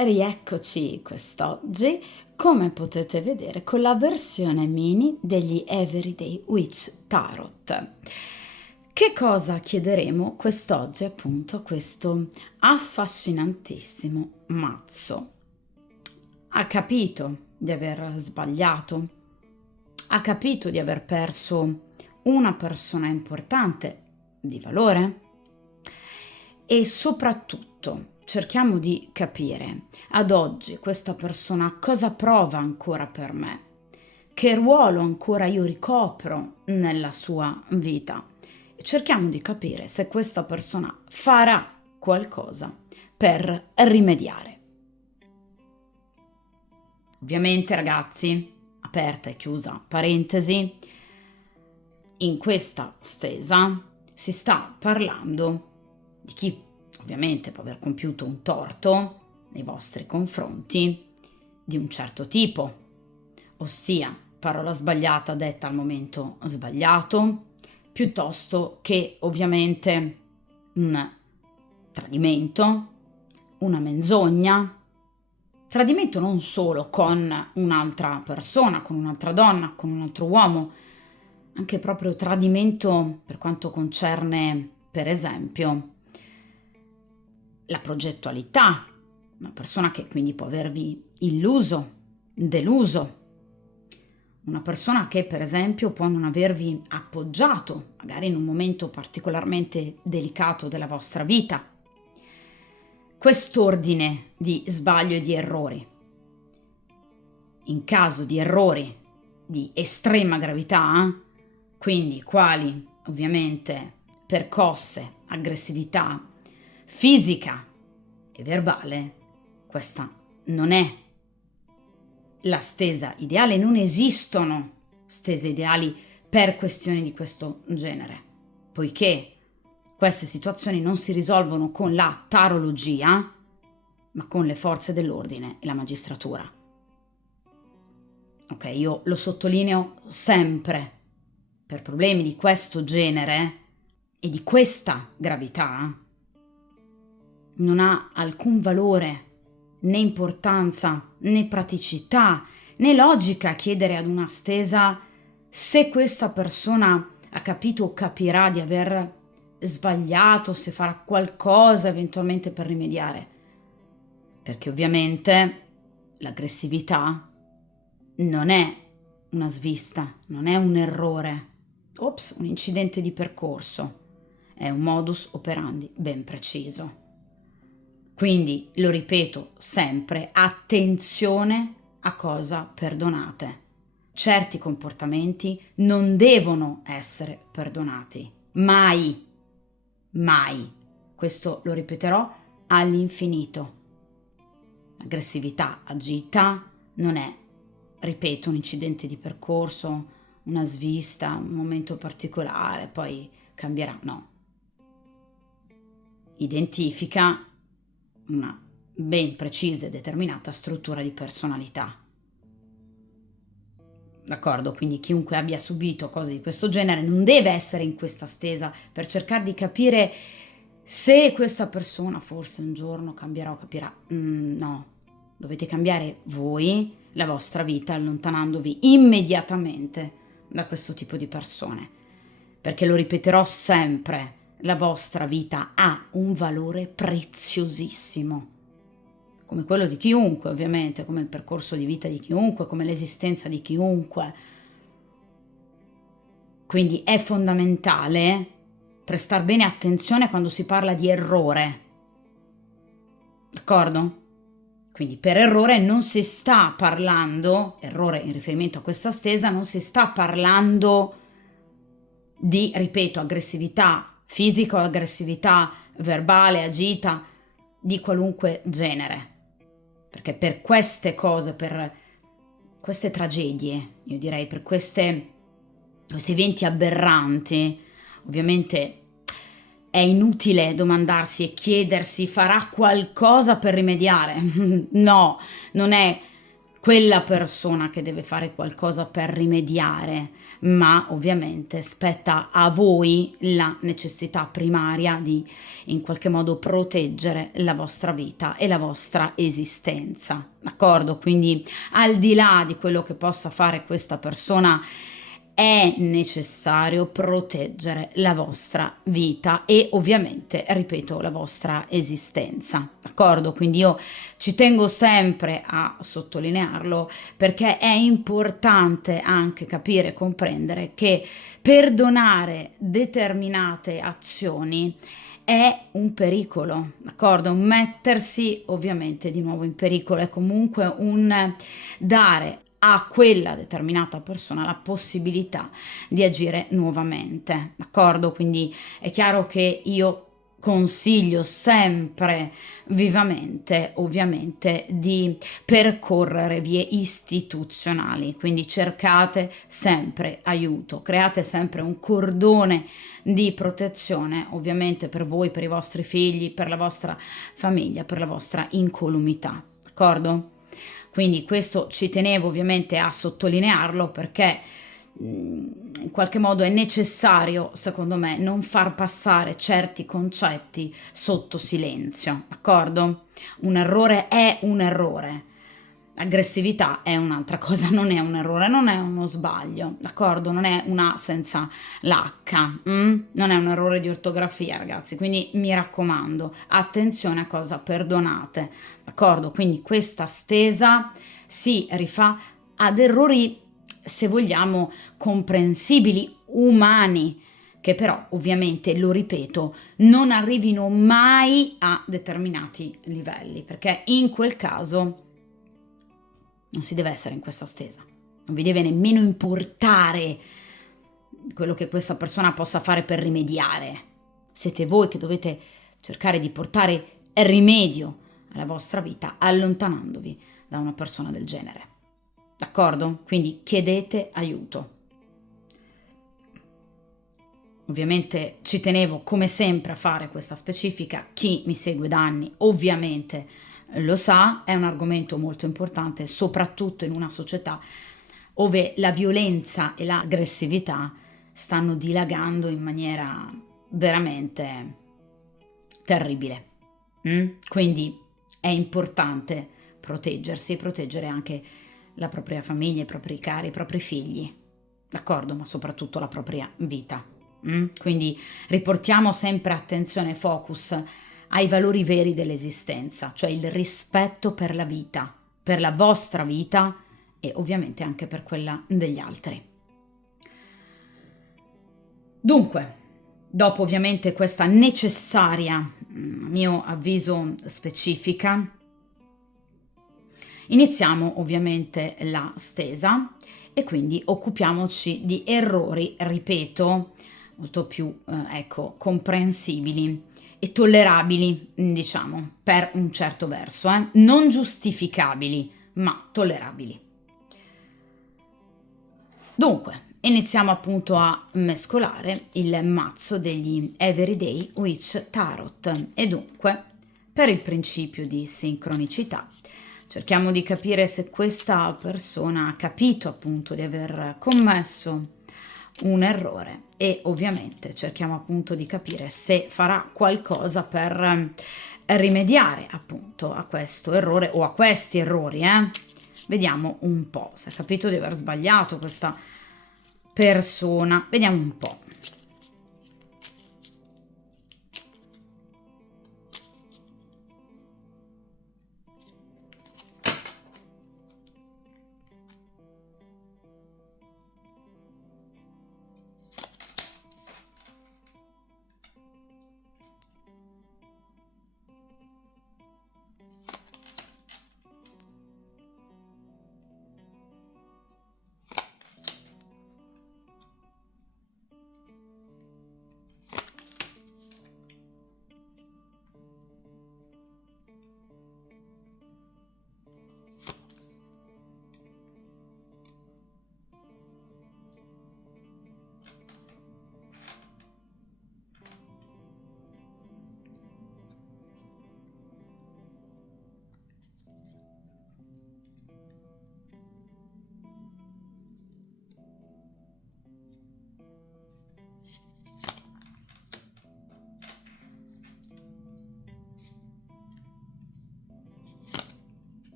Rieccoci quest'oggi, come potete vedere, con la versione mini degli Everyday Witch Tarot. Che cosa chiederemo quest'oggi? Appunto questo affascinantissimo mazzo. Ha capito di aver sbagliato? Ha capito di aver perso una persona importante, di valore? E soprattutto cerchiamo di capire ad oggi questa persona cosa prova ancora per me, che ruolo ancora io ricopro nella sua vita. E cerchiamo di capire se questa persona farà qualcosa per rimediare. Ovviamente, ragazzi, aperta e chiusa parentesi, in questa stesa si sta parlando di chi ovviamente può aver compiuto un torto nei vostri confronti di un certo tipo, ossia parola sbagliata detta al momento sbagliato, piuttosto che ovviamente un tradimento, una menzogna. Tradimento non solo con un'altra persona, con un'altra donna, con un altro uomo, anche proprio tradimento per quanto concerne, per esempio, la progettualità, una persona che quindi può avervi illuso, deluso, una persona che per esempio può non avervi appoggiato, magari in un momento particolarmente delicato della vostra vita. Quest'ordine di sbaglio e di errori. In caso di errori di estrema gravità, quindi quali ovviamente percosse, aggressività fisica e verbale, questa non è la stesa ideale, non esistono stese ideali per questioni di questo genere, poiché queste situazioni non si risolvono con la tarologia, ma con le forze dell'ordine e la magistratura. Ok, io lo sottolineo sempre. Per problemi di questo genere e di questa gravità non ha alcun valore, né importanza, né praticità, né logica chiedere ad una stesa se questa persona ha capito o capirà di aver sbagliato, se farà qualcosa eventualmente per rimediare. Perché ovviamente l'aggressività non è una svista, non è un errore, un incidente di percorso, è un modus operandi ben preciso. Quindi, lo ripeto sempre, attenzione a cosa perdonate. Certi comportamenti non devono essere perdonati, mai, mai. Questo lo ripeterò all'infinito. Aggressività agita non è, ripeto, un incidente di percorso, una svista, un momento particolare, poi cambierà, no. Identifica una ben precisa e determinata struttura di personalità. D'accordo? Quindi chiunque abbia subito cose di questo genere non deve essere in questa stesa per cercare di capire se questa persona forse un giorno cambierà o capirà. No, dovete cambiare voi, la vostra vita, allontanandovi immediatamente da questo tipo di persone. Perché lo ripeterò sempre, la vostra vita ha un valore preziosissimo, come quello di chiunque ovviamente, come il percorso di vita di chiunque, come l'esistenza di chiunque. Quindi è fondamentale prestare bene attenzione quando si parla di errore, d'accordo? Quindi per errore non si sta parlando, errore in riferimento a questa stesa, non si sta parlando di, ripeto, aggressività fisica o aggressività verbale, agita, di qualunque genere. Perché per queste cose, per queste tragedie, io direi, per questi eventi aberranti, ovviamente è inutile domandarsi e chiedersi farà qualcosa per rimediare. No, non è quella persona che deve fare qualcosa per rimediare, ma ovviamente spetta a voi la necessità primaria di in qualche modo proteggere la vostra vita e la vostra esistenza, d'accordo? Quindi al di là di quello che possa fare questa persona, è necessario proteggere la vostra vita e ovviamente, ripeto, la vostra esistenza, d'accordo? Quindi io ci tengo sempre a sottolinearlo perché è importante anche capire e comprendere che perdonare determinate azioni è un pericolo, d'accordo? Mettersi ovviamente di nuovo in pericolo è comunque un dare a quella determinata persona la possibilità di agire nuovamente, d'accordo? Quindi è chiaro che io consiglio sempre vivamente, ovviamente, di percorrere vie istituzionali, quindi cercate sempre aiuto, create sempre un cordone di protezione, ovviamente per voi, per i vostri figli, per la vostra famiglia, per la vostra incolumità, d'accordo? Quindi questo ci tenevo ovviamente a sottolinearlo perché in qualche modo è necessario, secondo me, non far passare certi concetti sotto silenzio, d'accordo? Un errore è un errore. Aggressività è un'altra cosa, non è un errore, non è uno sbaglio, d'accordo? Non è una A senza l'H, non è un errore di ortografia, ragazzi. Quindi mi raccomando, attenzione a cosa perdonate, d'accordo? Quindi questa stesa si rifà ad errori, se vogliamo, comprensibili, umani, che però ovviamente, lo ripeto, non arrivino mai a determinati livelli, perché in quel caso non si deve essere in questa stesa, non vi deve nemmeno importare quello che questa persona possa fare per rimediare. Siete voi che dovete cercare di portare rimedio alla vostra vita allontanandovi da una persona del genere. D'accordo? Quindi chiedete aiuto. Ovviamente ci tenevo come sempre a fare questa specifica, chi mi segue da anni ovviamente lo sa, è un argomento molto importante, soprattutto in una società dove la violenza e l'aggressività stanno dilagando in maniera veramente terribile. Quindi è importante proteggersi e proteggere anche la propria famiglia, i propri cari, i propri figli, d'accordo? Ma soprattutto la propria vita. Quindi riportiamo sempre attenzione e focus ai valori veri dell'esistenza, cioè il rispetto per la vita, per la vostra vita e ovviamente anche per quella degli altri. Dunque, dopo ovviamente questa necessaria, a mio avviso, specifica, iniziamo ovviamente la stesa e quindi occupiamoci di errori, ripeto, molto più comprensibili e tollerabili, diciamo, per un certo verso, non giustificabili, ma tollerabili. Dunque, iniziamo appunto a mescolare il mazzo degli Everyday Witch Tarot e dunque, per il principio di sincronicità, cerchiamo di capire se questa persona ha capito appunto di aver commesso un errore e ovviamente cerchiamo appunto di capire se farà qualcosa per rimediare appunto a questo errore o a questi errori. Vediamo un po' se ha capito di aver sbagliato questa persona. Vediamo un po'.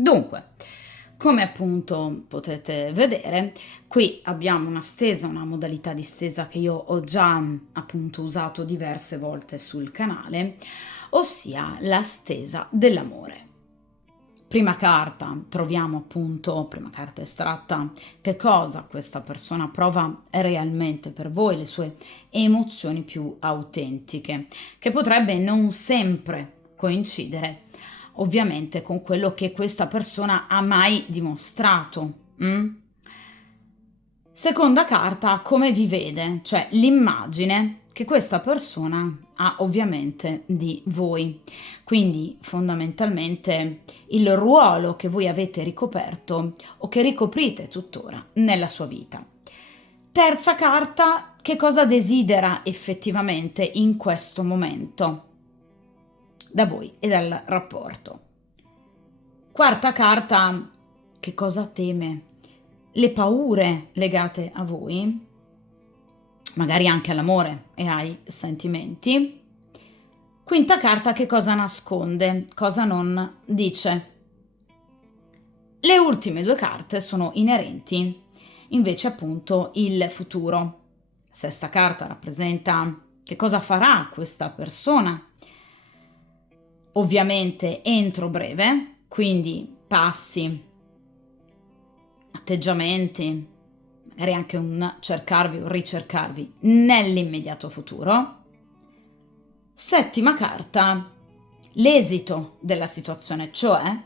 Dunque, come appunto potete vedere, qui abbiamo una stesa, una modalità di stesa che io ho già appunto usato diverse volte sul canale, ossia la stesa dell'amore. Prima carta, troviamo appunto, prima carta estratta, che cosa questa persona prova realmente per voi, le sue emozioni più autentiche, che potrebbe non sempre coincidere ovviamente con quello che questa persona ha mai dimostrato. Seconda carta, come vi vede, cioè l'immagine che questa persona ha ovviamente di voi. Quindi fondamentalmente il ruolo che voi avete ricoperto o che ricoprite tuttora nella sua vita. Terza carta, che cosa desidera effettivamente in questo momento da voi e dal rapporto. Quarta carta, che cosa teme? Le paure legate a voi, magari anche all'amore e ai sentimenti. Quinta carta, che cosa nasconde, cosa non dice. Le ultime due carte sono inerenti invece appunto il futuro. Sesta carta rappresenta che cosa farà questa persona, ovviamente entro breve, quindi passi, atteggiamenti, magari anche un cercarvi o ricercarvi nell'immediato futuro. Settima carta, l'esito della situazione, cioè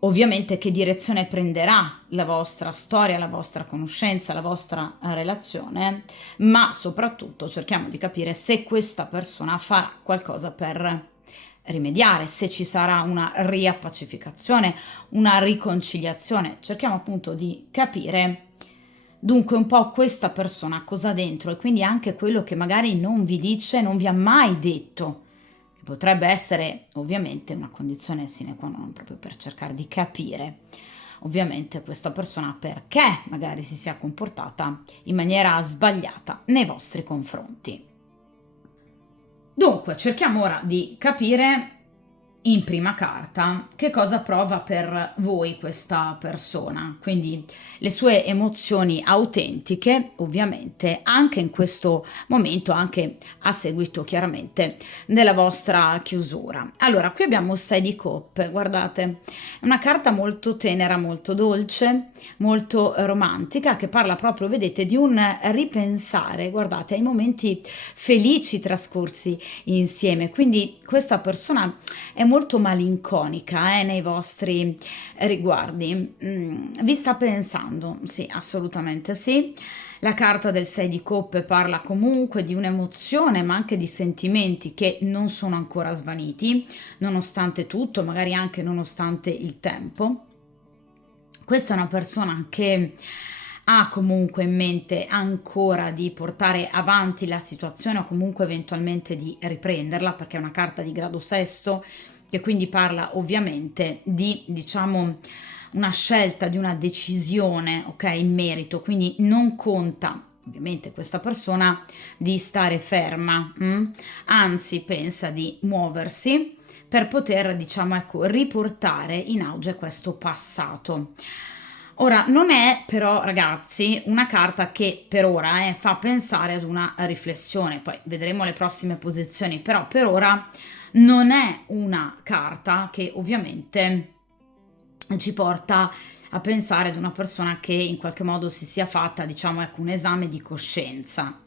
ovviamente che direzione prenderà la vostra storia, la vostra conoscenza, la vostra relazione, ma soprattutto cerchiamo di capire se questa persona farà qualcosa per rimediare, se ci sarà una riappacificazione, una riconciliazione. Cerchiamo appunto di capire dunque un po' questa persona cosa ha dentro e quindi anche quello che magari non vi dice, non vi ha mai detto, che potrebbe essere ovviamente una condizione sine qua non proprio per cercare di capire ovviamente questa persona perché magari si sia comportata in maniera sbagliata nei vostri confronti. Dunque, cerchiamo ora di capire in prima carta che cosa prova per voi questa persona, quindi le sue emozioni autentiche, ovviamente anche in questo momento, anche a seguito chiaramente della vostra chiusura. Allora, qui abbiamo 6 di coppe, guardate, è una carta molto tenera, molto dolce, molto romantica, che parla proprio, vedete, di un ripensare, guardate, ai momenti felici trascorsi insieme, quindi questa persona è molto malinconica nei vostri riguardi. Vi sta pensando? Sì, assolutamente sì. La carta del 6 di coppe parla comunque di un'emozione, ma anche di sentimenti che non sono ancora svaniti, nonostante tutto, magari anche nonostante il tempo. Questa è una persona che ha comunque in mente ancora di portare avanti la situazione o comunque eventualmente di riprenderla, perché è una carta di grado sesto che quindi parla ovviamente di, diciamo, una scelta, di una decisione, ok, in merito, quindi non conta ovviamente questa persona di stare ferma, anzi pensa di muoversi per poter, diciamo, ecco, riportare in auge questo passato. Ora, non è però, ragazzi, una carta che per ora fa pensare ad una riflessione, poi vedremo le prossime posizioni, però per ora non è una carta che ovviamente ci porta a pensare ad una persona che in qualche modo si sia fatta, diciamo, ecco, un esame di coscienza.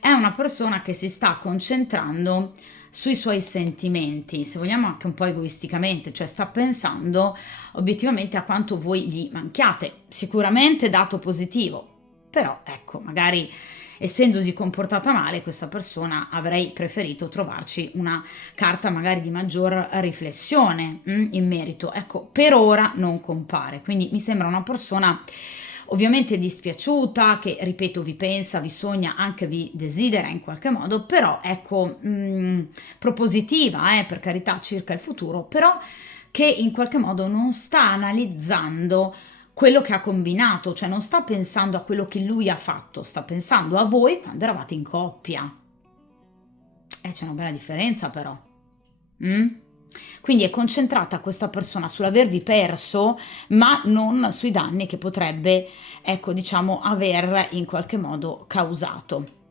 È una persona che si sta concentrando sui suoi sentimenti, se vogliamo anche un po' egoisticamente, cioè sta pensando obiettivamente a quanto voi gli manchiate, sicuramente dato positivo, però ecco, magari essendosi comportata male questa persona avrei preferito trovarci una carta magari di maggior riflessione in merito, ecco, per ora non compare, quindi mi sembra una persona ovviamente dispiaciuta, che ripeto vi pensa, vi sogna, anche vi desidera in qualche modo, però ecco propositiva per carità circa il futuro, però che in qualche modo non sta analizzando quello che ha combinato, cioè non sta pensando a quello che lui ha fatto, sta pensando a voi quando eravate in coppia. C'è una bella differenza però. Quindi è concentrata questa persona sull'avervi perso, ma non sui danni che potrebbe, ecco, diciamo, aver in qualche modo causato.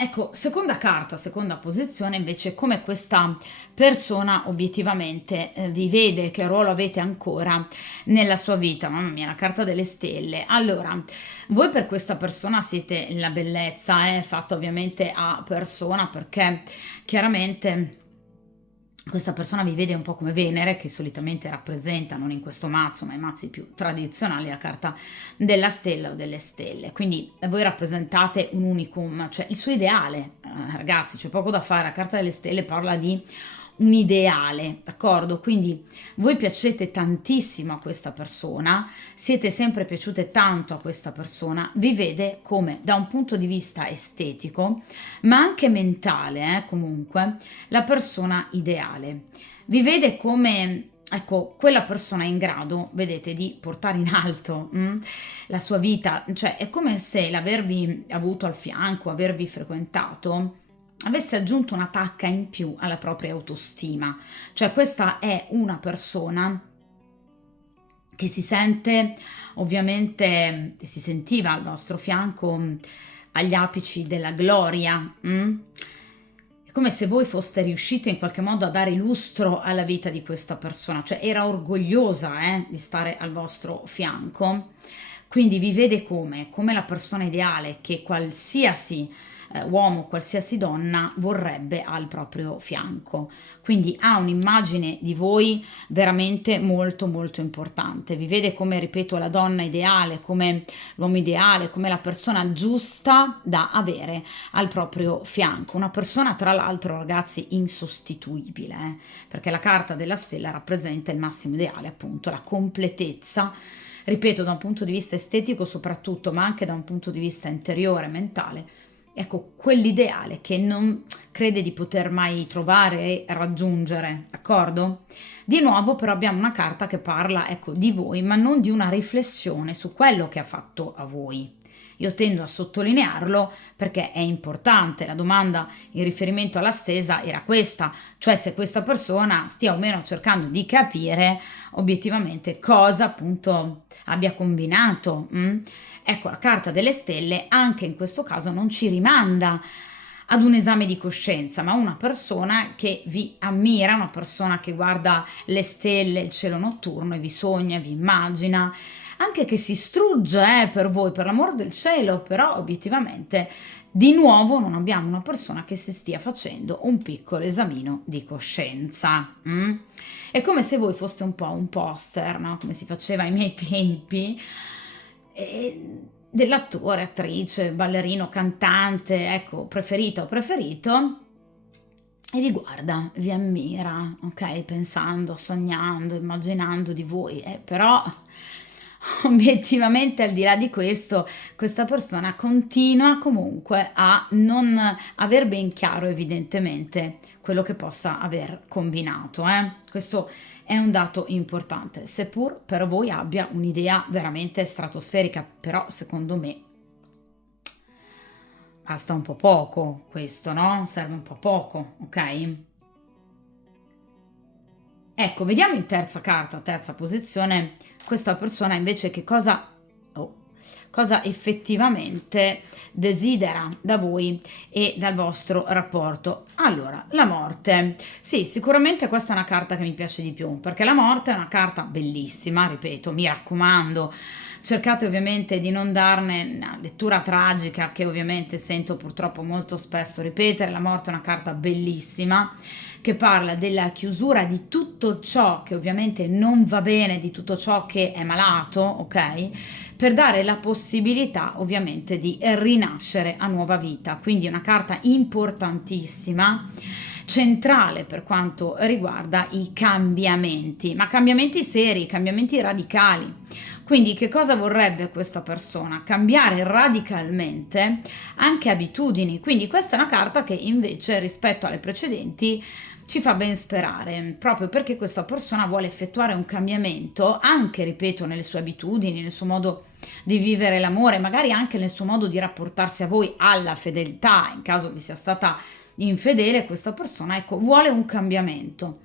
Ecco, seconda carta, seconda posizione invece come questa persona obiettivamente vi vede, che ruolo avete ancora nella sua vita. Mamma mia, la carta delle stelle. Allora, voi per questa persona siete la bellezza, fatta ovviamente a persona, perché chiaramente questa persona vi vede un po' come Venere, che solitamente rappresenta, non in questo mazzo, ma i mazzi più tradizionali, la carta della stella o delle stelle. Quindi voi rappresentate un unicum, cioè il suo ideale, ragazzi, c'è poco da fare. La carta delle stelle parla di un ideale, d'accordo? Quindi voi piacete tantissimo a questa persona, siete sempre piaciute tanto a questa persona, vi vede come da un punto di vista estetico, ma anche mentale, comunque, la persona ideale. Vi vede come, ecco, quella persona in grado, vedete, di portare in alto la sua vita, cioè è come se l'avervi avuto al fianco, avervi frequentato, avesse aggiunto una tacca in più alla propria autostima. Cioè questa è una persona che si sente, ovviamente, che si sentiva al vostro fianco agli apici della gloria. È come se voi foste riusciti in qualche modo a dare lustro alla vita di questa persona, cioè era orgogliosa di stare al vostro fianco. Quindi vi vede come la persona ideale che qualsiasi uomo, qualsiasi donna vorrebbe al proprio fianco. Quindi ha un'immagine di voi veramente molto molto importante. Vi vede come, ripeto, la donna ideale, come l'uomo ideale, come la persona giusta da avere al proprio fianco. Una persona, tra l'altro, ragazzi, insostituibile, perché la carta della stella rappresenta il massimo ideale, appunto, la completezza. Ripeto, da un punto di vista estetico soprattutto, ma anche da un punto di vista interiore, mentale. Ecco, quell'ideale che non crede di poter mai trovare e raggiungere, d'accordo? Di nuovo però abbiamo una carta che parla, ecco, di voi, ma non di una riflessione su quello che ha fatto a voi. Io tendo a sottolinearlo perché è importante. La domanda in riferimento alla stesa era questa, cioè se questa persona stia o meno cercando di capire obiettivamente cosa appunto abbia combinato. Ecco, la carta delle stelle anche in questo caso non ci rimanda ad un esame di coscienza, ma una persona che vi ammira, una persona che guarda le stelle, il cielo notturno e vi sogna, vi immagina, anche che si strugge per voi, per l'amor del cielo, però obiettivamente di nuovo non abbiamo una persona che si stia facendo un piccolo esamino di coscienza. È come se voi foste un po' un poster, no? Come si faceva ai miei tempi, dell'attore, attrice, ballerino, cantante, ecco, preferito o preferito, e vi guarda, vi ammira, ok? Pensando, sognando, immaginando di voi, però obiettivamente al di là di questo, questa persona continua comunque a non aver ben chiaro evidentemente quello che possa aver combinato. Questo è un dato importante, seppur per voi abbia un'idea veramente stratosferica, però secondo me basta un po' poco questo, no? Serve un po' poco, ok? Ecco, vediamo in terza carta, terza posizione, questa persona invece che cosa effettivamente desidera da voi e dal vostro rapporto. Allora, la morte. Sì, sicuramente questa è una carta che mi piace di più, perché la morte è una carta bellissima, ripeto, mi raccomando. Cercate ovviamente di non darne una lettura tragica che ovviamente sento purtroppo molto spesso ripetere. La morte è una carta bellissima che parla della chiusura di tutto ciò che ovviamente non va bene, di tutto ciò che è malato, ok? Per dare la possibilità ovviamente di rinascere a nuova vita. Quindi è una carta importantissima, centrale per quanto riguarda i cambiamenti, ma cambiamenti seri, cambiamenti radicali. Quindi che cosa vorrebbe questa persona? Cambiare radicalmente anche abitudini. Quindi questa è una carta che invece rispetto alle precedenti ci fa ben sperare, proprio perché questa persona vuole effettuare un cambiamento anche, ripeto, nelle sue abitudini, nel suo modo di vivere l'amore, magari anche nel suo modo di rapportarsi a voi, alla fedeltà, in caso vi sia stata infedele, questa persona, ecco, vuole un cambiamento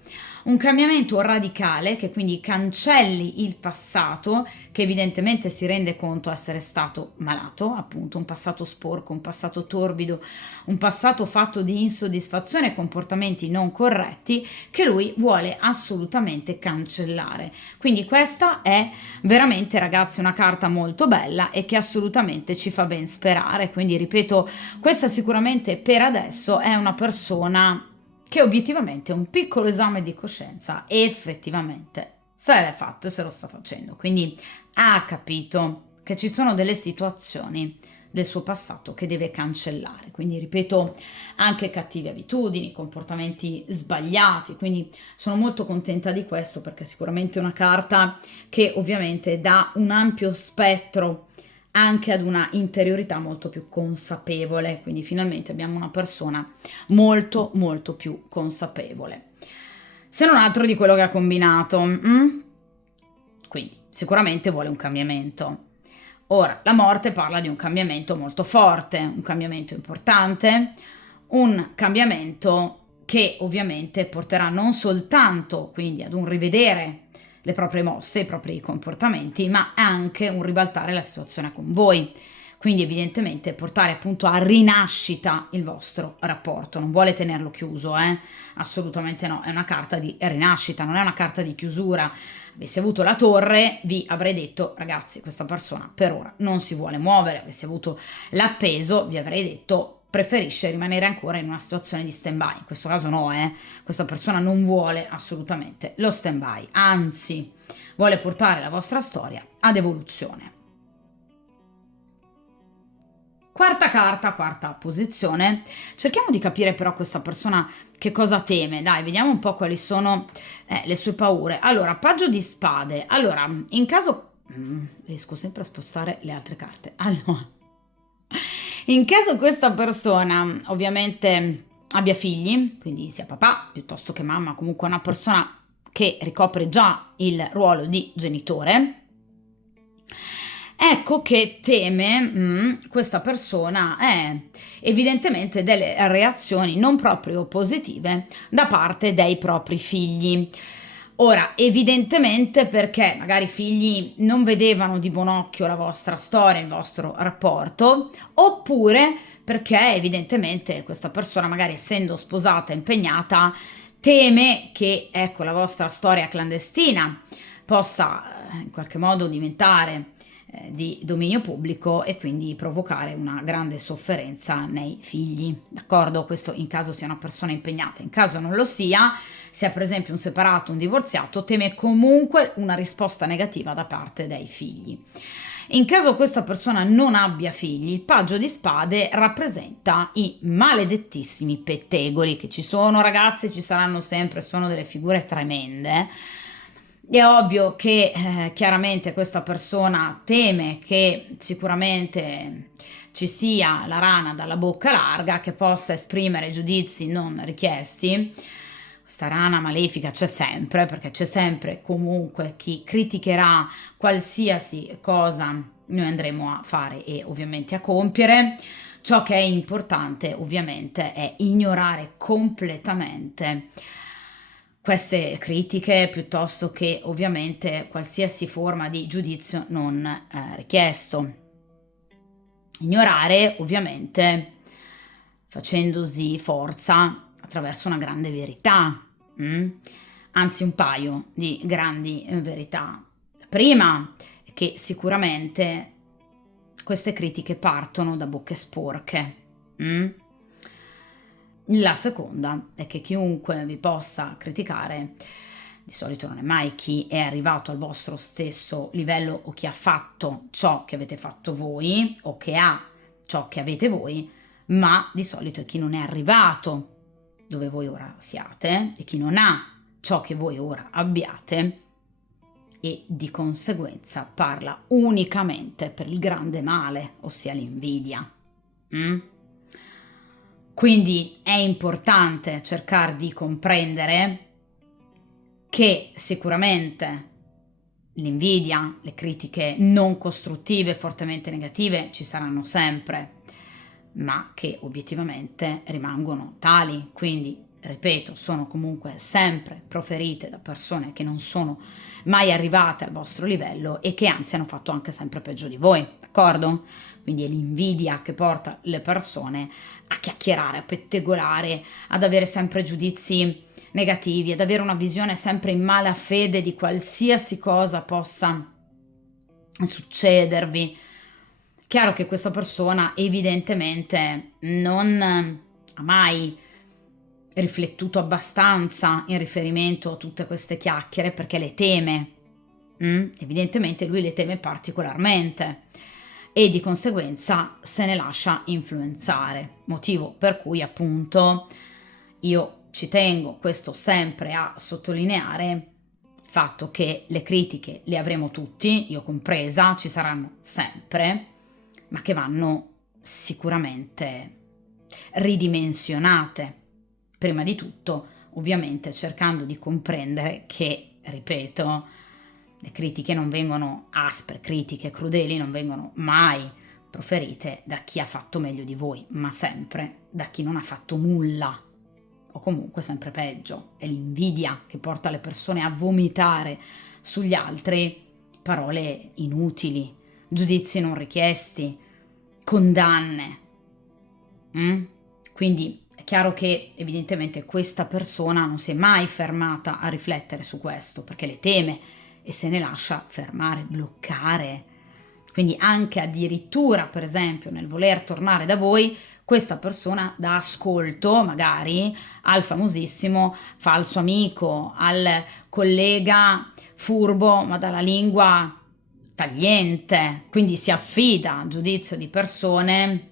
radicale che quindi cancelli il passato, che evidentemente si rende conto essere stato malato, appunto un passato sporco, un passato torbido, un passato fatto di insoddisfazione e comportamenti non corretti che lui vuole assolutamente cancellare. Quindi questa è veramente, ragazzi, una carta molto bella e che assolutamente ci fa ben sperare. Quindi ripeto, questa sicuramente per adesso è una persona che obiettivamente un piccolo esame di coscienza effettivamente se l'è fatto e se lo sta facendo. Quindi ha capito che ci sono delle situazioni del suo passato che deve cancellare. Quindi ripeto, anche cattive abitudini, comportamenti sbagliati. Quindi sono molto contenta di questo perché sicuramente è una carta che ovviamente dà un ampio spettro anche ad una interiorità molto più consapevole, quindi finalmente abbiamo una persona molto molto più consapevole, se non altro di quello che ha combinato. Quindi sicuramente vuole un cambiamento. Ora, la morte parla di un cambiamento molto forte, un cambiamento importante, un cambiamento che ovviamente porterà non soltanto quindi ad un rivedere le proprie mosse, i propri comportamenti, ma anche un ribaltare la situazione con voi. Quindi evidentemente portare appunto a rinascita il vostro rapporto, non vuole tenerlo chiuso, assolutamente no, è una carta di rinascita, non è una carta di chiusura. Avessi avuto la torre, vi avrei detto ragazzi, questa persona per ora non si vuole muovere. Avessi avuto l'appeso, vi avrei detto preferisce rimanere ancora in una situazione di stand-by. In questo caso no, questa persona non vuole assolutamente lo stand-by, anzi vuole portare la vostra storia ad evoluzione. Quarta carta, quarta posizione. Cerchiamo di capire però questa persona che cosa teme. Dai, vediamo un po' quali sono le sue paure. Allora, paggio di spade. Allora, in caso... riesco sempre a spostare le altre carte. Allora, in caso questa persona ovviamente abbia figli, quindi sia papà piuttosto che mamma, comunque una persona che ricopre già il ruolo di genitore, ecco che teme questa persona evidentemente delle reazioni non proprio positive da parte dei propri figli. Ora, evidentemente perché magari i figli non vedevano di buon occhio la vostra storia, il vostro rapporto, oppure perché evidentemente questa persona, magari essendo sposata e impegnata, teme che ecco la vostra storia clandestina possa in qualche modo diventare di dominio pubblico e quindi provocare una grande sofferenza nei figli. D'accordo? Questo in caso sia una persona impegnata. In caso non lo sia, sia per esempio un separato, un divorziato, teme comunque una risposta negativa da parte dei figli. In caso questa persona non abbia figli, il paggio di spade rappresenta i maledettissimi pettegoli che ci sono, ragazzi, ci saranno sempre, sono delle figure tremende. È ovvio che chiaramente questa persona teme che sicuramente ci sia la rana dalla bocca larga che possa esprimere giudizi non richiesti. Questa rana malefica c'è sempre, perché c'è sempre comunque chi criticherà qualsiasi cosa noi andremo a fare e ovviamente a compiere. Ciò che è importante ovviamente è ignorare completamente queste critiche piuttosto che ovviamente qualsiasi forma di giudizio non richiesto. Ignorare ovviamente facendosi forza attraverso una grande verità, anzi un paio di grandi verità. La prima è che sicuramente queste critiche partono da bocche sporche. La seconda è che chiunque vi possa criticare di solito non è mai chi è arrivato al vostro stesso livello o chi ha fatto ciò che avete fatto voi o che ha ciò che avete voi, ma di solito è chi non è arrivato dove voi ora siate e chi non ha ciò che voi ora abbiate e di conseguenza parla unicamente per il grande male, ossia l'invidia. Quindi è importante cercare di comprendere che sicuramente l'invidia, le critiche non costruttive, fortemente negative ci saranno sempre, ma che obiettivamente rimangono tali, quindi ripeto, sono comunque sempre proferite da persone che non sono mai arrivate al vostro livello e che anzi hanno fatto anche sempre peggio di voi, d'accordo? Quindi è l'invidia che porta le persone a chiacchierare, a pettegolare, ad avere sempre giudizi negativi, ad avere una visione sempre in malafede di qualsiasi cosa possa succedervi. Chiaro che questa persona evidentemente non ha mai riflettuto abbastanza in riferimento a tutte queste chiacchiere perché le teme. Evidentemente lui le teme particolarmente e di conseguenza se ne lascia influenzare, motivo per cui appunto io ci tengo questo sempre a sottolineare il fatto che le critiche le avremo tutti, io compresa, ci saranno sempre, ma che vanno sicuramente ridimensionate. Prima di tutto, ovviamente, cercando di comprendere che, ripeto, le critiche non vengono aspre, critiche crudeli non vengono mai proferite da chi ha fatto meglio di voi, ma sempre da chi non ha fatto nulla, o comunque sempre peggio. È l'invidia che porta le persone a vomitare sugli altri parole inutili, giudizi non richiesti, condanne. Quindi è chiaro che evidentemente questa persona non si è mai fermata a riflettere su questo perché le teme e se ne lascia fermare, bloccare. Quindi anche addirittura, per esempio, nel voler tornare da voi, questa persona dà ascolto magari al famosissimo falso amico, al collega furbo ma dalla lingua tagliente, quindi si affida a giudizio di persone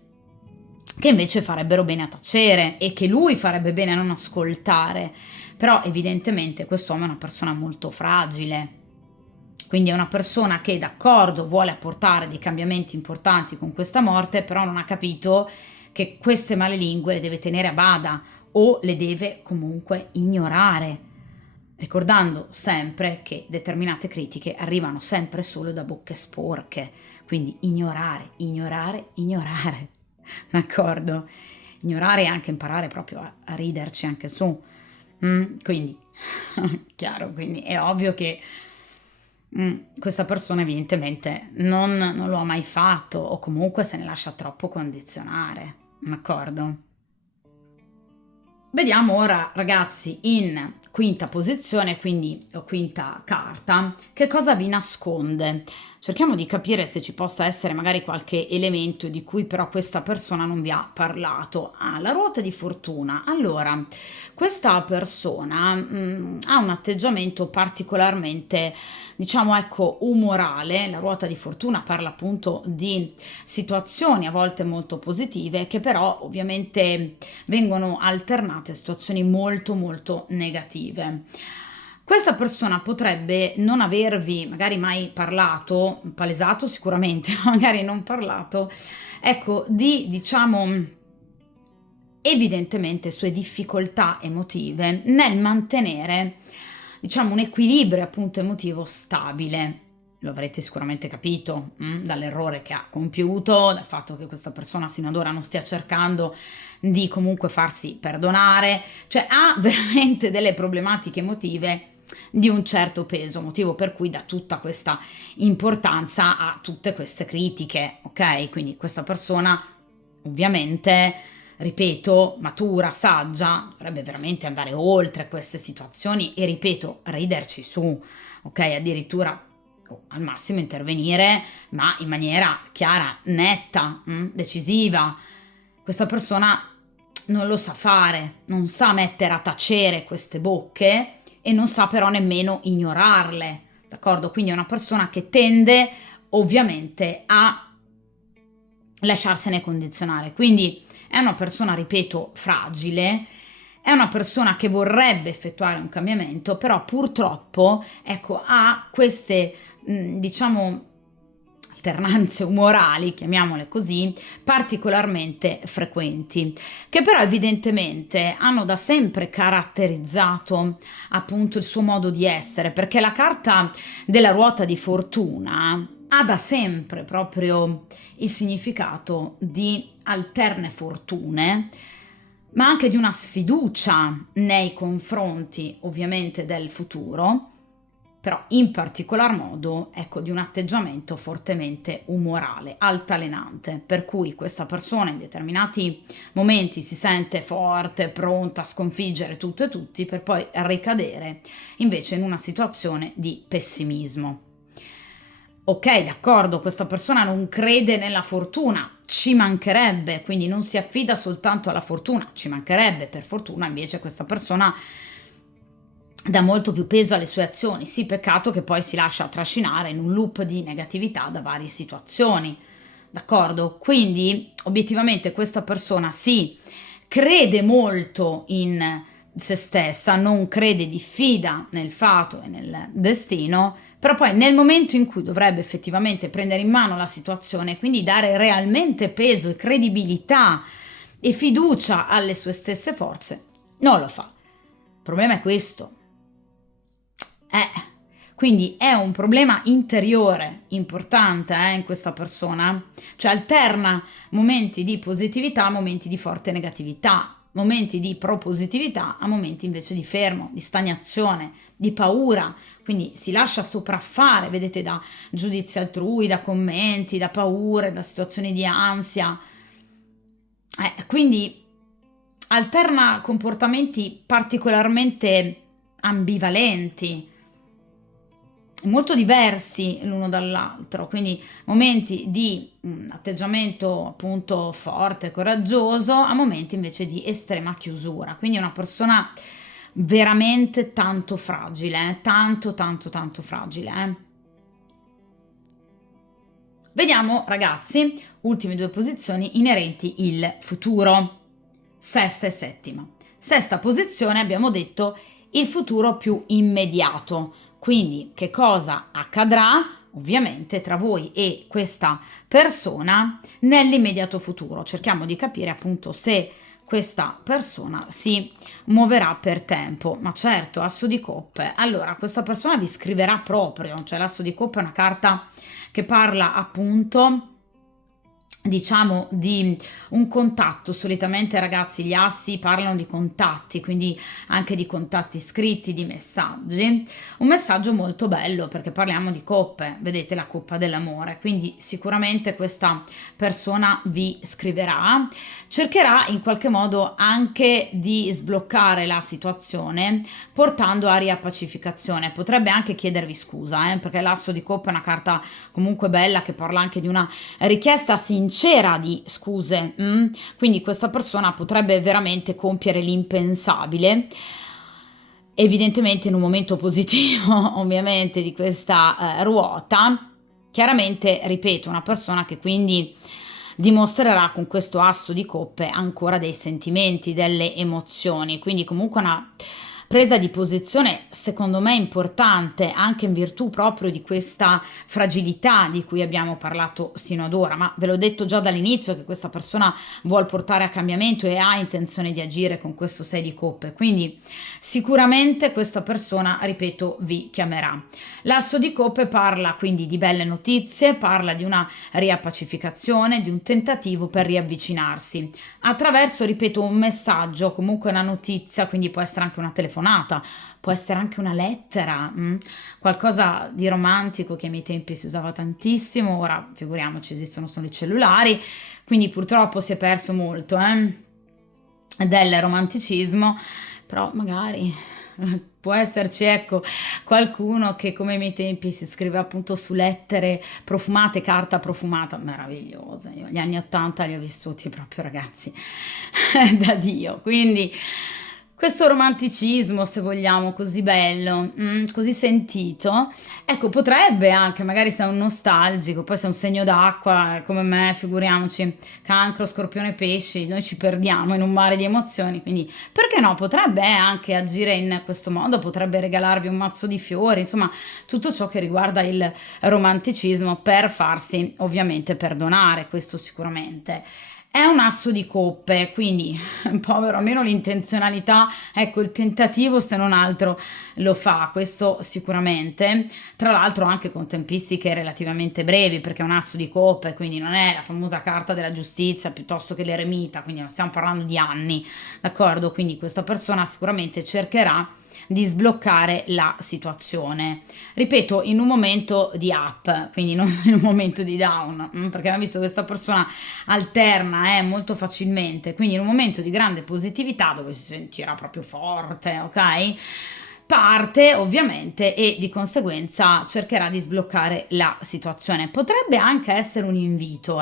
che invece farebbero bene a tacere e che lui farebbe bene a non ascoltare. Però evidentemente quest'uomo è una persona molto fragile, quindi è una persona che d'accordo vuole apportare dei cambiamenti importanti con questa morte, però non ha capito che queste malelingue le deve tenere a bada o le deve comunque ignorare, ricordando sempre che determinate critiche arrivano sempre solo da bocche sporche, quindi ignorare, d'accordo? Ignorare e anche imparare proprio a riderci anche su. Quindi, chiaro, quindi è ovvio che questa persona evidentemente non lo ha mai fatto o comunque se ne lascia troppo condizionare, d'accordo? Vediamo ora, ragazzi, in quinta posizione, quindi o quinta carta, che cosa vi nasconde. Cerchiamo di capire se ci possa essere magari qualche elemento di cui però questa persona non vi ha parlato. La ruota di fortuna. Allora, questa persona ha un atteggiamento particolarmente, diciamo, ecco, umorale. La ruota di fortuna parla appunto di situazioni a volte molto positive che però ovviamente vengono alternate a situazioni molto molto negative. Questa persona potrebbe non avervi magari mai parlato, palesato sicuramente, magari non parlato, ecco, di diciamo evidentemente sue difficoltà emotive nel mantenere diciamo un equilibrio appunto emotivo stabile. Lo avrete sicuramente capito dall'errore che ha compiuto, dal fatto che questa persona sino ad ora non stia cercando di comunque farsi perdonare, cioè ha veramente delle problematiche emotive di un certo peso, motivo per cui dà tutta questa importanza a tutte queste critiche, ok? Quindi questa persona ovviamente, ripeto, matura, saggia, dovrebbe veramente andare oltre queste situazioni e ripeto, riderci su, ok? Addirittura al massimo intervenire, ma in maniera chiara, netta, decisiva. Questa persona non lo sa fare, non sa mettere a tacere queste bocche e non sa però nemmeno ignorarle, d'accordo? Quindi è una persona che tende ovviamente a lasciarsene condizionare, quindi è una persona, ripeto, fragile, è una persona che vorrebbe effettuare un cambiamento, però purtroppo, ecco, ha queste, diciamo, alternanze umorali, chiamiamole così, particolarmente frequenti, che però evidentemente hanno da sempre caratterizzato appunto il suo modo di essere, perché la carta della ruota di fortuna ha da sempre proprio il significato di alterne fortune, ma anche di una sfiducia nei confronti ovviamente del futuro, però in particolar modo, ecco, di un atteggiamento fortemente umorale, altalenante, per cui questa persona in determinati momenti si sente forte, pronta a sconfiggere tutto e tutti, per poi ricadere invece in una situazione di pessimismo. Ok, d'accordo, questa persona non crede nella fortuna, ci mancherebbe, quindi non si affida soltanto alla fortuna, ci mancherebbe, per fortuna invece questa persona dà molto più peso alle sue azioni, sì, peccato che poi si lascia trascinare in un loop di negatività da varie situazioni, d'accordo? Quindi obiettivamente questa persona sì, crede molto in se stessa, non crede, diffida nel fato e nel destino, però poi nel momento in cui dovrebbe effettivamente prendere in mano la situazione, quindi dare realmente peso e credibilità e fiducia alle sue stesse forze, non lo fa. Il problema è questo. Quindi è un problema interiore importante in questa persona, cioè alterna momenti di positività a momenti di forte negatività, momenti di propositività a momenti invece di fermo, di stagnazione, di paura, quindi si lascia sopraffare, vedete, da giudizi altrui, da commenti, da paure, da situazioni di ansia. Quindi alterna comportamenti particolarmente ambivalenti, molto diversi l'uno dall'altro, quindi momenti di atteggiamento appunto forte, coraggioso, a momenti invece di estrema chiusura, quindi è una persona veramente tanto fragile, tanto fragile. Vediamo ragazzi, ultime due posizioni inerenti il futuro, sesta e settima. Sesta posizione abbiamo detto il futuro più immediato, quindi che cosa accadrà ovviamente tra voi e questa persona nell'immediato futuro. Cerchiamo di capire appunto se questa persona si muoverà per tempo. Ma certo, asso di coppe. Allora, questa persona vi scriverà proprio, cioè l'asso di coppe è una carta che parla appunto, diciamo, di un contatto. Solitamente ragazzi gli assi parlano di contatti, quindi anche di contatti scritti, di messaggi, un messaggio molto bello perché parliamo di coppe, vedete la coppa dell'amore, quindi sicuramente questa persona vi scriverà, cercherà in qualche modo anche di sbloccare la situazione portando a riappacificazione, potrebbe anche chiedervi scusa perché l'asso di coppa è una carta comunque bella che parla anche di una richiesta sincera di scuse, quindi questa persona potrebbe veramente compiere l'impensabile, evidentemente in un momento positivo ovviamente di questa ruota. Chiaramente, ripeto, una persona che quindi dimostrerà con questo asso di coppe ancora dei sentimenti, delle emozioni, quindi comunque una presa di posizione secondo me importante anche in virtù proprio di questa fragilità di cui abbiamo parlato sino ad ora, ma ve l'ho detto già dall'inizio che questa persona vuol portare a cambiamento e ha intenzione di agire con questo 6 di coppe, quindi sicuramente questa persona, ripeto, vi chiamerà. L'asso di coppe parla quindi di belle notizie, parla di una riappacificazione, di un tentativo per riavvicinarsi attraverso, ripeto, un messaggio, comunque una notizia, quindi può essere anche una telefonata, può essere anche una lettera, qualcosa di romantico che ai miei tempi si usava tantissimo, ora figuriamoci, esistono solo i cellulari, quindi purtroppo si è perso molto del romanticismo, però magari può esserci, ecco, qualcuno che come ai miei tempi si scrive appunto su lettere profumate, carta profumata, meravigliose. Io gli anni 80 li ho vissuti proprio ragazzi da Dio, quindi questo romanticismo, se vogliamo, così bello, così sentito, ecco, potrebbe anche, magari se è un nostalgico, poi se è un segno d'acqua, come me, figuriamoci, cancro, scorpione, pesci, noi ci perdiamo in un mare di emozioni, quindi perché no? Potrebbe anche agire in questo modo, potrebbe regalarvi un mazzo di fiori, insomma, tutto ciò che riguarda il romanticismo per farsi ovviamente perdonare, questo sicuramente. È un asso di coppe, quindi povero, almeno l'intenzionalità, ecco, il tentativo se non altro lo fa, questo sicuramente. Tra l'altro anche con tempistiche relativamente brevi, perché è un asso di coppe, quindi non è la famosa carta della giustizia piuttosto che l'eremita, quindi non stiamo parlando di anni, d'accordo? Quindi questa persona sicuramente cercherà di sbloccare la situazione. Ripeto, in un momento di up, quindi non in un momento di down, perché abbiamo visto che questa persona alterna molto facilmente, quindi in un momento di grande positività dove si sentirà proprio forte, ok? Parte ovviamente e di conseguenza cercherà di sbloccare la situazione. Potrebbe anche essere un invito,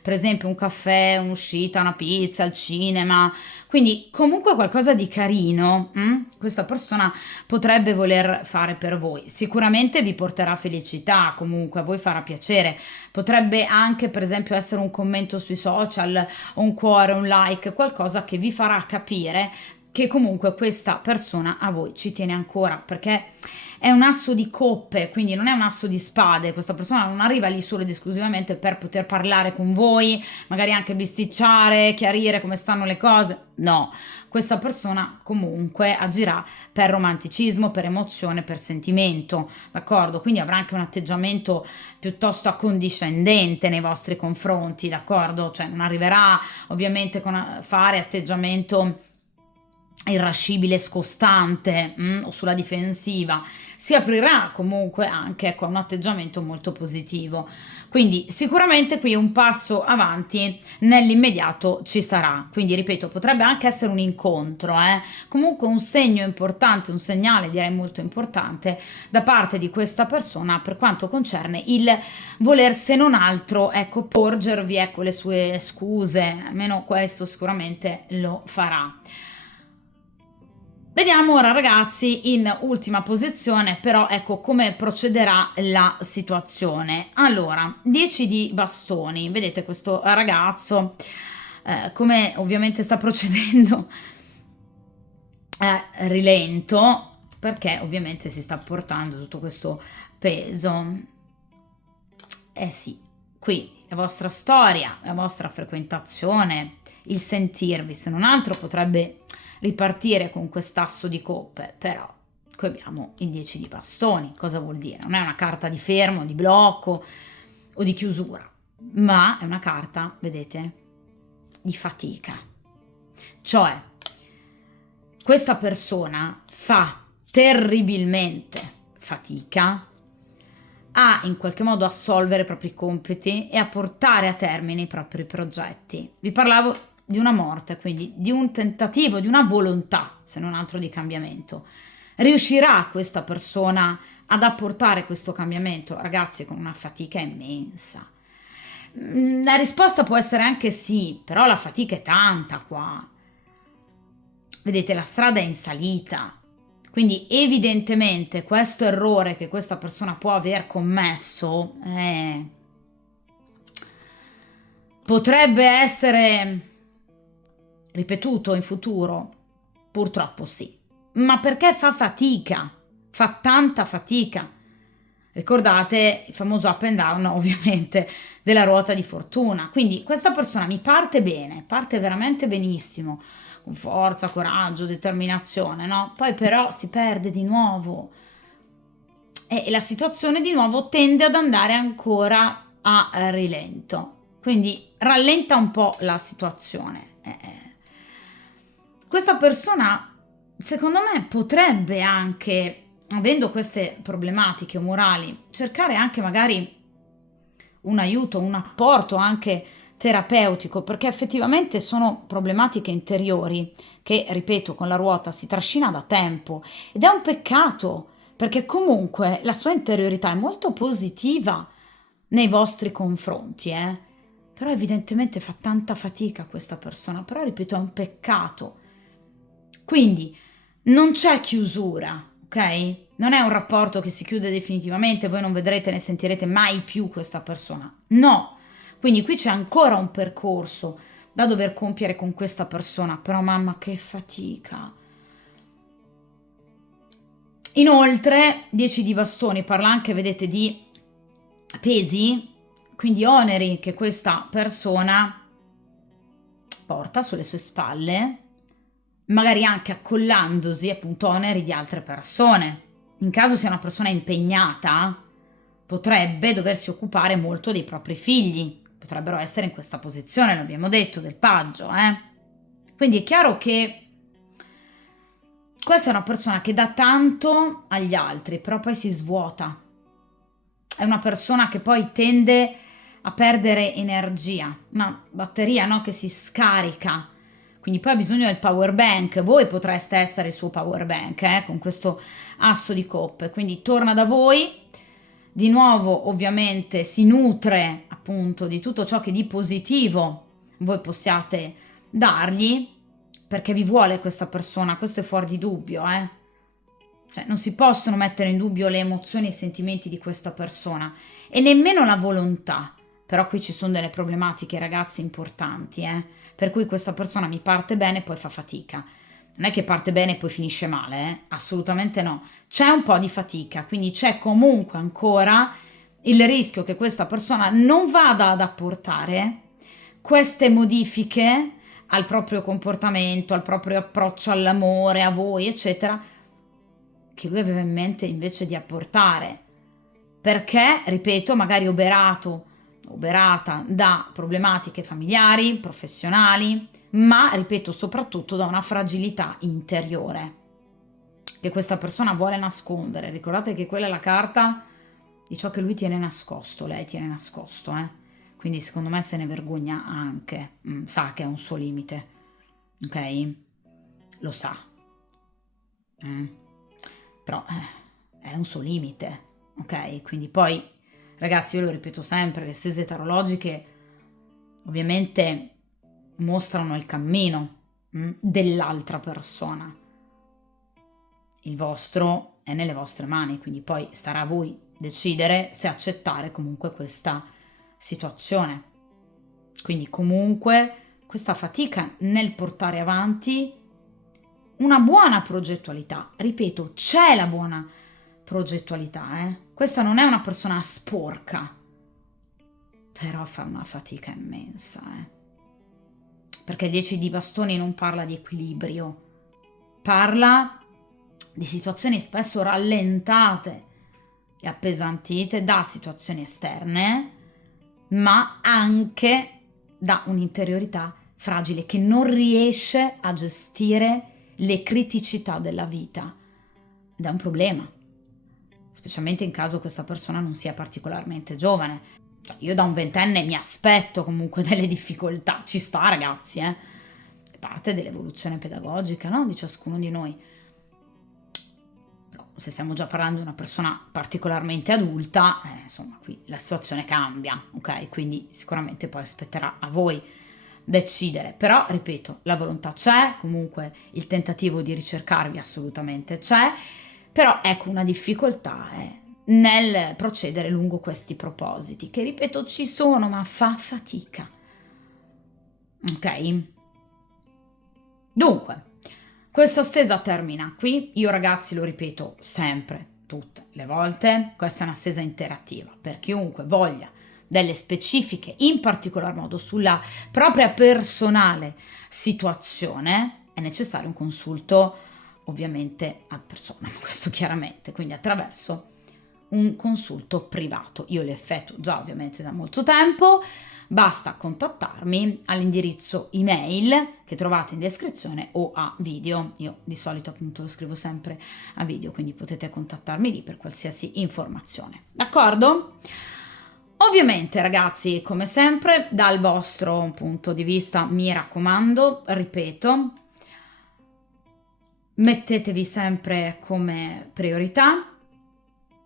per esempio un caffè, un'uscita, una pizza, al cinema, quindi comunque qualcosa di carino, questa persona potrebbe voler fare per voi. Sicuramente vi porterà felicità, comunque a voi farà piacere. Potrebbe anche, per esempio, essere un commento sui social, un cuore, un like, qualcosa che vi farà capire che comunque questa persona a voi ci tiene ancora, perché è un asso di coppe, quindi non è un asso di spade. Questa persona non arriva lì solo ed esclusivamente per poter parlare con voi, magari anche bisticciare, chiarire come stanno le cose. No, questa persona comunque agirà per romanticismo, per emozione, per sentimento, d'accordo? Quindi avrà anche un atteggiamento piuttosto accondiscendente nei vostri confronti, d'accordo? Cioè non arriverà ovviamente a fare atteggiamento irascibile, scostante, o sulla difensiva, si aprirà comunque anche con un atteggiamento molto positivo. Quindi sicuramente qui un passo avanti nell'immediato ci sarà. Quindi ripeto, potrebbe anche essere un incontro, comunque un segno importante, un segnale direi molto importante da parte di questa persona per quanto concerne il voler se non altro ecco porgervi ecco le sue scuse, almeno questo sicuramente lo farà. Vediamo ora ragazzi in ultima posizione però ecco come procederà la situazione. Allora, 10 di bastoni, vedete questo ragazzo come ovviamente sta procedendo rilento perché ovviamente si sta portando tutto questo peso. Eh sì, qui la vostra storia, la vostra frequentazione, il sentirvi se non altro potrebbe ripartire con quest'asso di coppe, però qui abbiamo il 10 di bastoni. Cosa vuol dire? Non è una carta di fermo, di blocco o di chiusura, ma è una carta, vedete, di fatica. Cioè, questa persona fa terribilmente fatica a in qualche modo assolvere i propri compiti e a portare a termine i propri progetti. Vi parlavo di una morte, quindi di un tentativo, di una volontà, se non altro di cambiamento. Riuscirà questa persona ad apportare questo cambiamento, ragazzi, con una fatica immensa? La risposta può essere anche sì, però la fatica è tanta qua. Vedete, la strada è in salita. Quindi evidentemente questo errore che questa persona può aver commesso potrebbe essere ripetuto in futuro? Purtroppo sì. Ma perché fa fatica? Fa tanta fatica. Ricordate il famoso up and down, ovviamente, della ruota di fortuna. Quindi questa persona mi parte bene, parte veramente benissimo, con forza, coraggio, determinazione, no? Poi però si perde di nuovo e la situazione di nuovo tende ad andare ancora a rilento. Quindi rallenta un po' la situazione. Questa persona, secondo me, potrebbe anche, avendo queste problematiche umorali, cercare anche magari un aiuto, un apporto anche terapeutico, perché effettivamente sono problematiche interiori che, ripeto, con la ruota si trascina da tempo ed è un peccato, perché comunque la sua interiorità è molto positiva nei vostri confronti, però evidentemente fa tanta fatica questa persona, però ripeto è un peccato. Quindi non c'è chiusura, ok? Non è un rapporto che si chiude definitivamente, voi non vedrete né sentirete mai più questa persona. No, quindi qui c'è ancora un percorso da dover compiere con questa persona, però mamma che fatica. Inoltre, 10 di bastoni parla anche, vedete, di pesi, quindi oneri che questa persona porta sulle sue spalle, magari anche accollandosi appunto oneri di altre persone. In caso sia una persona impegnata, potrebbe doversi occupare molto dei propri figli, potrebbero essere in questa posizione, l'abbiamo detto, del paggio, Quindi è chiaro che questa è una persona che dà tanto agli altri, però poi si svuota. È una persona che poi tende a perdere energia, una batteria, no, che si scarica. Quindi poi ha bisogno del power bank. Voi potreste essere il suo power bank, con questo asso di coppe. Quindi torna da voi. Di nuovo, ovviamente, si nutre appunto di tutto ciò che di positivo voi possiate dargli, perché vi vuole questa persona, questo è fuori di dubbio, Cioè, non si possono mettere in dubbio le emozioni e i sentimenti di questa persona e nemmeno la volontà. Però qui ci sono delle problematiche, ragazzi, importanti, per cui questa persona mi parte bene e poi fa fatica. Non è che parte bene e poi finisce male, assolutamente no. C'è un po' di fatica, quindi c'è comunque ancora il rischio che questa persona non vada ad apportare queste modifiche al proprio comportamento, al proprio approccio all'amore, a voi, eccetera, che lui aveva in mente invece di apportare. Perché, ripeto, magari oberata da problematiche familiari, professionali, ma, ripeto, soprattutto da una fragilità interiore che questa persona vuole nascondere. Ricordate che quella è la carta di ciò che lui tiene nascosto, lei tiene nascosto, Quindi secondo me se ne vergogna anche, sa che è un suo limite, ok? Lo sa. Però è un suo limite, ok? Quindi poi, ragazzi, io lo ripeto sempre, le stese tarologiche ovviamente mostrano il cammino dell'altra persona. Il vostro è nelle vostre mani, quindi poi starà a voi decidere se accettare comunque questa situazione. Quindi comunque questa fatica nel portare avanti una buona progettualità. Ripeto, c'è la buona progettualità, Questa non è una persona sporca, però fa una fatica immensa, Perché il 10 di bastoni non parla di equilibrio, parla di situazioni spesso rallentate e appesantite da situazioni esterne, ma anche da un'interiorità fragile che non riesce a gestire le criticità della vita. Ed è un problema, specialmente in caso questa persona non sia particolarmente giovane. Cioè, io da un ventenne mi aspetto comunque delle difficoltà, ci sta, ragazzi, È parte dell'evoluzione pedagogica, no? Di ciascuno di noi. Però se stiamo già parlando di una persona particolarmente adulta, insomma, qui la situazione cambia, ok? Quindi sicuramente poi aspetterà a voi decidere. Però, ripeto, la volontà c'è, comunque il tentativo di ricercarvi assolutamente c'è, però ecco una difficoltà nel procedere lungo questi propositi, che ripeto ci sono, ma fa fatica. Ok? Dunque, questa stesa termina qui. Io, ragazzi, lo ripeto sempre, tutte le volte, questa è una stesa interattiva. Per chiunque voglia delle specifiche, in particolar modo sulla propria personale situazione, è necessario un consulto ovviamente ad persona, questo chiaramente, quindi attraverso un consulto privato. Io li effettuo già ovviamente da molto tempo, basta contattarmi all'indirizzo email che trovate in descrizione o a video. Io di solito appunto lo scrivo sempre a video, quindi potete contattarmi lì per qualsiasi informazione. D'accordo? Ovviamente, ragazzi, come sempre, dal vostro punto di vista, mi raccomando, ripeto, mettetevi sempre come priorità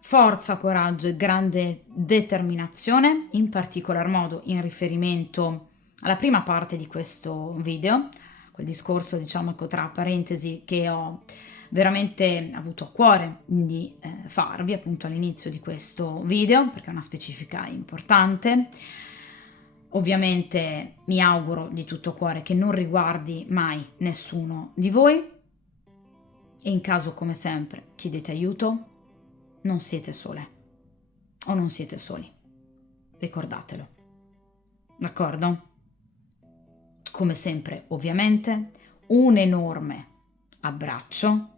forza, coraggio e grande determinazione, in particolar modo in riferimento alla prima parte di questo video, quel discorso, diciamo, tra parentesi, che ho veramente avuto a cuore di farvi appunto all'inizio di questo video, perché è una specifica importante. Ovviamente mi auguro di tutto cuore che non riguardi mai nessuno di voi e in caso, come sempre, chiedete aiuto, non siete sole o non siete soli, ricordatelo, d'accordo? come sempre, ovviamente, un enorme abbraccio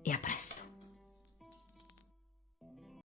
e a presto.